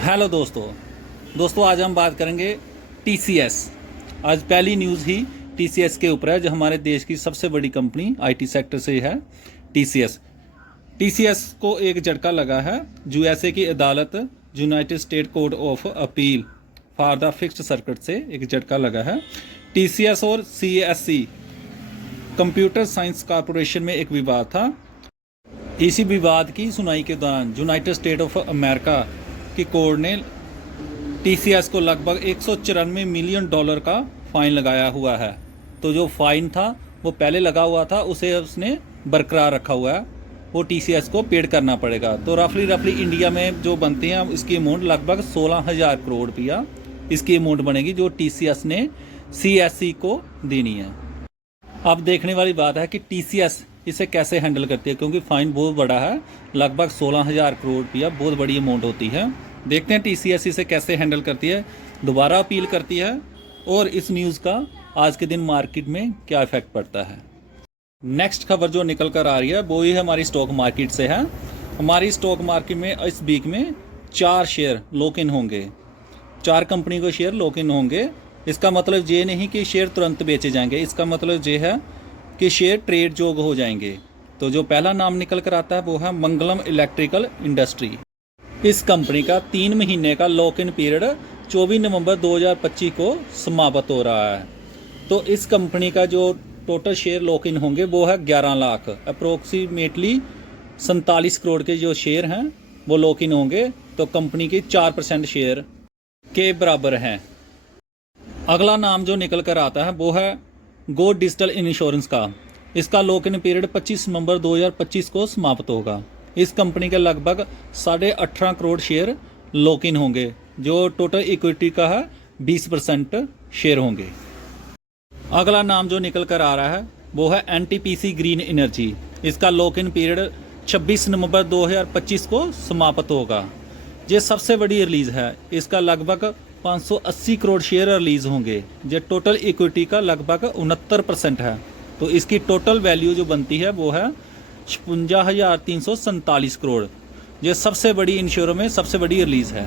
Hello दोस्तों आज हम बात करेंगे टीसीएस। आज पहली न्यूज़ ही टीसीएस के ऊपर है, जो हमारे देश की सबसे बड़ी कंपनी आईटी सेक्टर से है टीसीएस को एक झटका लगा है। यूएसए की अदालत United state court of appeal for the fixed circuit से एक झटका लगा है। टीसीएस और सीएससी कंप्यूटर साइंस कॉरपोरेशन में एक विवाद था। इसी विवाद की सुनवाई के दौरान यूनाइटेड स्टेट ऑफ अमेरिका की कोर्ट ने टीसीएस को लगभग $194 मिलियन का फ़ाइन लगाया हुआ है। तो जो फ़ाइन था वो पहले लगा हुआ था, उसे उसने बरकरार रखा हुआ है, वो टीसीएस को पेड करना पड़ेगा। तो रफली इंडिया में जो बनते हैं इसकी अमाउंट लगभग 16,000 करोड़ रुपया इसकी अमाउंट बनेगी, जो टीसीएस ने सीएससी को देनी है। अब देखने वाली बात है कि टीसीएस इसे कैसे हैंडल करती है, क्योंकि फ़ाइन बहुत बड़ा है, लगभग 16,000 करोड़ रुपया बहुत बड़ी अमाउंट होती है। देखते हैं टीसीएस इसे कैसे हैंडल करती है, दोबारा अपील करती है और इस न्यूज़ का आज के दिन मार्केट में क्या इफेक्ट पड़ता है। नेक्स्ट खबर जो निकल कर आ रही है वो ही हमारी स्टॉक मार्केट से है। हमारी स्टॉक मार्केट में इस वीक में 4 शेयर लॉक इन होंगे, 4 कंपनी को शेयर लॉक इन होंगे। इसका मतलब ये नहीं कि शेयर तुरंत बेचे जाएंगे, इसका मतलब ये है कि शेयर ट्रेड जोग हो जाएंगे। तो जो पहला नाम निकल कर आता है वो है मंगलम इलेक्ट्रिकल इंडस्ट्री। इस कंपनी का 3 महीने का लॉक इन पीरियड 24 नवंबर 2025 को समाप्त हो रहा है। तो इस कंपनी का जो टोटल शेयर लॉक इन होंगे वो है 11 लाख, अप्रोक्सीमेटली 47 करोड़ के जो शेयर हैं वो लॉक इन होंगे। तो कंपनी के 4% शेयर के बराबर हैं। अगला नाम जो निकल कर आता है वो है गो डिजिटल इंश्योरेंस का। इसका लॉक इन पीरियड 25 नवंबर 2025 को समाप्त होगा। इस कंपनी के लगभग 18.5 करोड़ शेयर लॉक इन होंगे, जो टोटल इक्विटी का है 20% शेयर होंगे। अगला नाम जो निकल कर आ रहा है वो है एनटीपीसी ग्रीन एनर्जी। इसका लॉक इन पीरियड 26 नवंबर 2025 को समाप्त होगा। ये सबसे बड़ी रिलीज है, इसका लगभग 580 करोड़ शेयर रिलीज होंगे, जो टोटल इक्विटी का लगभग 69% है। तो इसकी टोटल वैल्यू जो बनती है वो है 56,347 करोड़। ये सबसे बड़ी इंश्योर में सबसे बड़ी रिलीज है।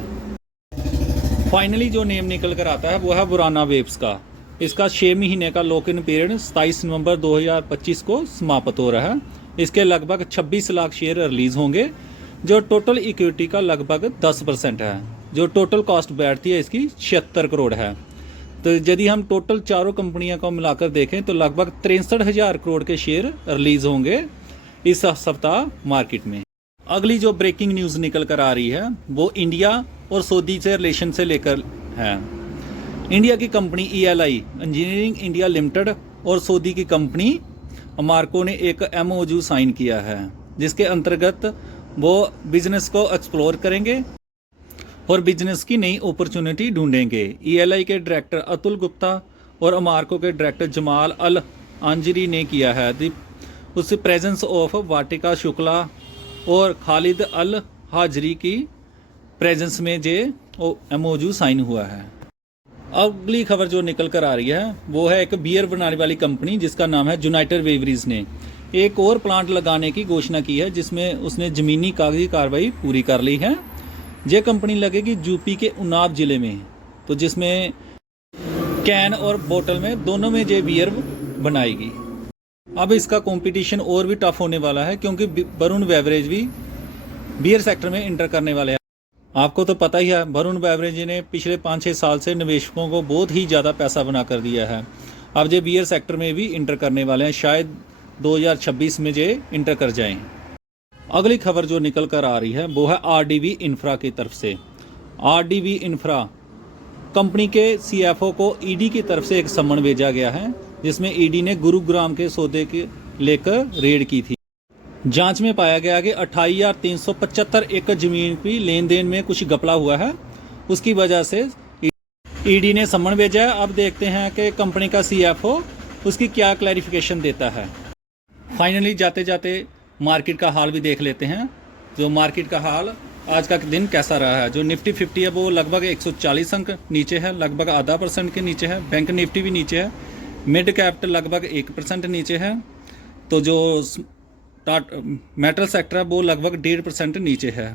फाइनली जो नेम निकल कर आता है वो है बुराना वेब्स का। इसका 6 महीने का लॉक इन पीरियड 27 नवंबर 2025 को समाप्त हो रहा है। इसके लगभग 26 लाख शेयर रिलीज होंगे, जो टोटल इक्विटी का लगभग 10% है। जो टोटल कॉस्ट बैठती है इसकी 76 करोड़ है। तो यदि हम टोटल चारों कंपनियों को मिलाकर देखें तो लगभग 63,000 करोड़ के शेयर रिलीज होंगे इस सप्ताह मार्केट में। अगली जो ब्रेकिंग न्यूज़ निकल कर आ रही है वो इंडिया और सऊदी से रिलेशन से लेकर है। इंडिया की company ELI engineering India limited और सऊदी की कंपनी अमारको ने एक MOU साइन किया है, जिसके अंतर्गत वो बिजनेस को एक्सप्लोर करेंगे और बिजनेस की नई अपॉर्चुनिटी ढूंढेंगे। ELI के डायरेक्टर अतुल गुप्ता और अमारको के डायरेक्टर जमाल अल आंजरी ने किया है। उस प्रेजेंस ऑफ वाटिका शुक्ला और खालिद अल हाजरी की प्रेजेंस में जे MOU साइन हुआ है। अगली खबर जो निकल कर आ रही है वो है एक बियर बनाने वाली कंपनी जिसका नाम है यूनाइटेड ब्रेवरीज ने एक और प्लांट लगाने की घोषणा की है, जिसमें उसने ज़मीनी कागजी कार्रवाई पूरी कर ली है। ये कंपनी लगेगी यूपी के उन्नाव ज़िले में, तो जिसमें कैन और बोतल में दोनों में ये बियर बनाएगी। अब इसका कंपटीशन और भी टफ होने वाला है, क्योंकि वरुण बेवरेज भी बियर सेक्टर में इंटर करने वाले हैं। आपको तो पता ही है, वरुण बेवरेज ने पिछले 5-6 साल से निवेशकों को बहुत ही ज़्यादा पैसा बना कर दिया है। अब ये बियर सेक्टर में भी इंटर करने वाले हैं, शायद 2026 में ये इंटर कर जाएं। अगली खबर जो निकल कर आ रही है वो है RDV इंफ्रा की तरफ से। RDV इंफ्रा कंपनी के CFO को ED की तरफ से एक सम्मन भेजा गया है, जिसमें ED ने गुरुग्राम के सौदे के लेकर रेड की थी। जांच में पाया गया कि 28,375 एकड़ जमीन की लेन देन में कुछ घपला हुआ है, उसकी वजह से ED ने सम्मन भेजा है। अब देखते हैं कि कंपनी का CFO उसकी क्या क्लैरिफिकेशन देता है। फाइनली जाते जाते मार्केट का हाल भी देख लेते हैं। जो मार्केट का हाल आज का दिन कैसा रहा है। जो निफ्टी 50 है वो लगभग 140 अंक नीचे है, लगभग आधा % के नीचे है। बैंक निफ्टी भी नीचे है। मिड कैपिटल लगभग 1% नीचे है। तो जो मेटल सेक्टर है वो लगभग 1.5% नीचे है।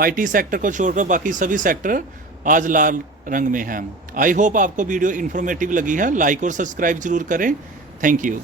IT सेक्टर को छोड़कर बाकी सभी सेक्टर आज लाल रंग में हैं। आई होप आपको वीडियो इन्फॉर्मेटिव लगी है। लाइक और सब्सक्राइब जरूर करें। Thank you.